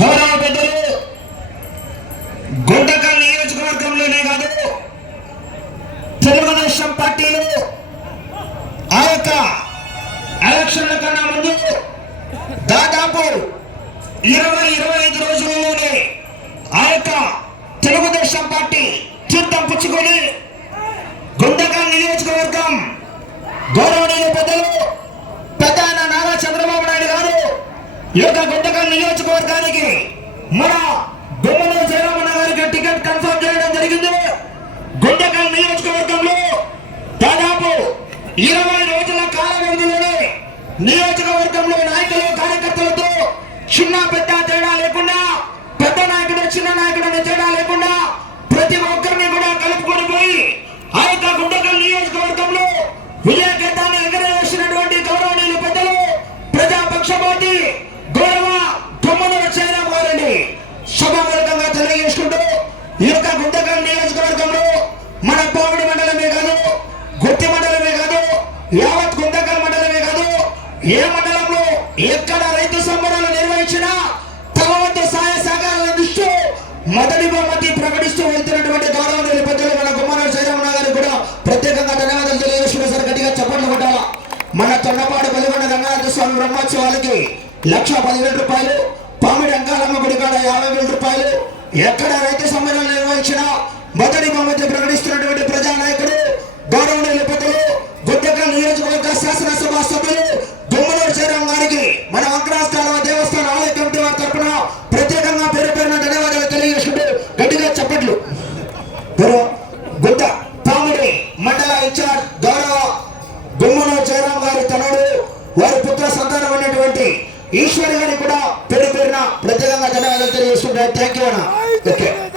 గౌరవ పెద్దలు గుంటకల్ నియోజకవర్గంలోనే కాదు తెలుగుదేశం పార్టీలు ఆ యొక్క ఎలక్షన్ల కన్నా ముందు దాదాపు ఇరవై ఇరవై ఐదు రోజులలోనే ఆ యొక్క తెలుగుదేశం పార్టీ తీర్థం పుచ్చుకొని గుంటకల్ నియోజకవర్గం గౌరవ పెద్దలు పెద్ద ఆయన నారా చంద్రబాబు నాయుడు గారు ఈ యొక్క గుంటకల్ నియోజకవర్గానికి మన గుమ్మలో జయరామన్న గారికి టికెట్ కన్ఫర్మ్ చేయడం జరిగింది. గుంటకల్ నియోజకవర్గంలో దాదాపు ఇరవై రోజుల కాల వ్యవధిలోనే నియోజకవర్గంలో నాయకులు కార్యకర్తలతో చిన్న పెద్ద తేడా లేకుండా పెద్ద నాయకుడు చిన్న నాయకుడు అనే తేడా లేకుండా ప్రతి ఒక్కరిని కూడా కలుపుకొని పోయి ఆ యొక్క గుంటకల్ నియోజకవర్గంలో విజయకేతాన్ని ఎగరవేసినటువంటి గౌరవనీయులు పెద్దలు ప్రజాపక్షపాతి ఈ యొక్క గుంటకల్ నియోజకవర్గంలో మన పామిడి మండలమే కాదు గుత్తి మండలమే కాదు యావత్ గుంతకల్ మండలమే కాదు ఏ మండలంలో ఎక్కడ రైతు సంబరాలు నిర్వహించినా తమ వంతు సహాయ సహకారాల అందిస్తూ మొదటి బహుమతి ప్రకటిస్తూ వెళ్తున్నటువంటి గౌరవనీయులు పెద్దలు మన కుమారుడు శ్రీరామన్న గారికి కూడా ప్రత్యేకంగా ధన్యవాదాలు తెలియజేస్తున్న సార్ గట్టిగా చప్పట్లు కొట్టాలా? మన తొండపాడు పదికొండ రంగనాథ స్వామి బ్రహ్మోత్సవాలకి లక్ష పదివేల రూపాయలు పామిడి అంకాలమ్మ గుడి కాడ యాభై వేల రూపాయలు ఎక్కడ రైతు సమ్మేళనం నిర్వహించినా మొదటి బహుమతి ప్రకటిస్తున్నటువంటి ప్రజానాయకుడు గౌరవనీయులు పెద్దలు గుడ్డకల్ నియోజకవర్గ శాసనసభ సభ్యులు దుమ్మనూరు చేరం గారికి మన వంకరాష్ట్రాల దేవస్థాన ఆలయ కమిటీ వారి తరఫున ప్రత్యేకంగా పేరు పేరున ధన్యవాదాలు తెలియజేసుకుంటూ గట్టిగా చప్పట్లు. గౌరవ గుడ్డ పామిడి మండల ఇన్ఛార్జ్ గౌరవ గుమ్మన చేరం గారి తనడు వారి పుత్ర సంతానం అనేటువంటి ఈశ్వరి గారికి కూడా పేరు పేరున ప్రత్యేకంగా ధన్యవాదాలు తెలియజేసుకుంటారు థ్యాంక్ యూ అన్న. Okay.